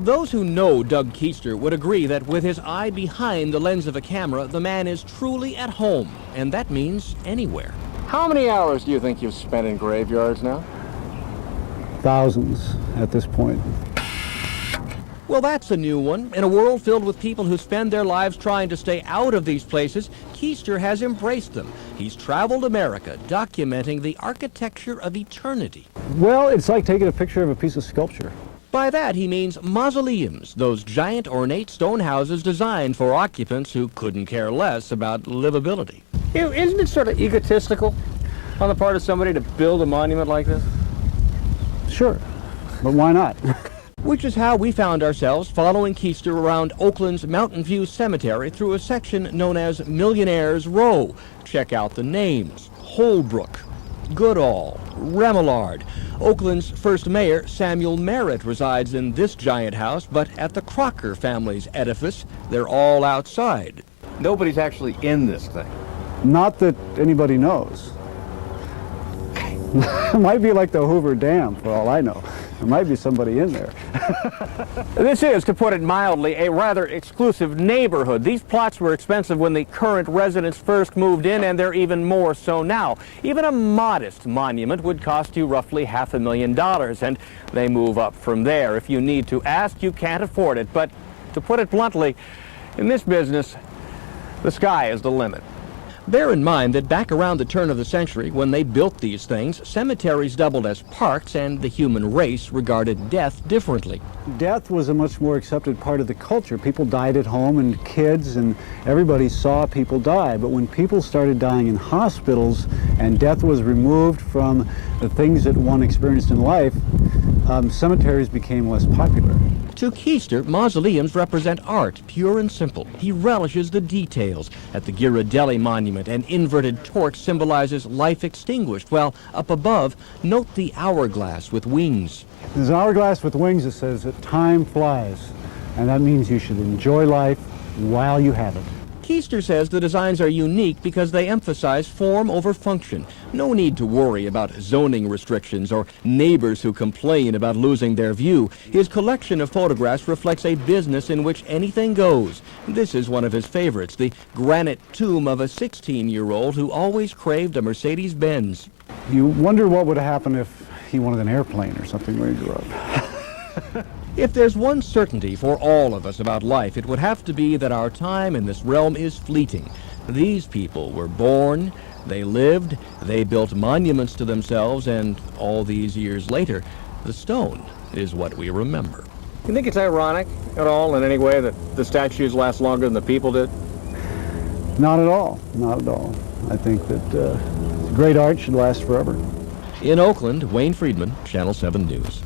Those who know Doug Keister would agree that with his eye behind the lens of a camera, the man is truly at home, and that means anywhere. How many hours do you think you've spent in graveyards now? Thousands at this point. Well, that's a new one. In a world filled with people who spend their lives trying to stay out of these places, Keister has embraced them. He's traveled America, documenting the architecture of eternity. Well, it's like taking a picture of a piece of sculpture. By that, he means mausoleums, those giant ornate stone houses designed for occupants who couldn't care less about livability. Isn't it sort of egotistical on the part of somebody to build a monument like this? Sure, but why not? Which is how we found ourselves following Keister around Oakland's Mountain View Cemetery through a section known as Millionaire's Row. Check out the names: Holbrook, Goodall, Remillard. Oakland's first mayor, Samuel Merritt, resides in this giant house, but at the Crocker family's edifice, they're all outside. Nobody's actually in this thing. Not that anybody knows. It might be like the Hoover Dam, for all I know. There might be somebody in there. This is, to put it mildly, a rather exclusive neighborhood. These plots were expensive when the current residents first moved in, and they're even more so now. Even a modest monument would cost you roughly $500,000, and they move up from there. If you need to ask, you can't afford it. But to put it bluntly, in this business, the sky is the limit. Bear in mind that back around the turn of the century, when they built these things, cemeteries doubled as parks, and the human race regarded death differently. Death was a much more accepted part of the culture. People died at home, and kids and everybody saw people die. But when people started dying in hospitals and death was removed from the things that one experienced in life, cemeteries became less popular. To Keister, mausoleums represent art, pure and simple. He relishes the details. At the Ghirardelli Monument, an inverted torch symbolizes life extinguished, while up above, note the hourglass with wings. There's an hourglass with wings that says that time flies, and that means you should enjoy life while you have it. Keister says the designs are unique because they emphasize form over function. No need to worry about zoning restrictions or neighbors who complain about losing their view. His collection of photographs reflects a business in which anything goes. This is one of his favorites, the granite tomb of a 16-year-old who always craved a Mercedes-Benz. You wonder what would happen if he wanted an airplane or something when he grew up. If there's one certainty for all of us about life, it would have to be that our time in this realm is fleeting. These people were born, they lived, they built monuments to themselves, and all these years later, the stone is what we remember. You think it's ironic at all in any way that the statues last longer than the people did? Not at all, not at all. I think that great art should last forever. In Oakland, Wayne Friedman, Channel 7 News.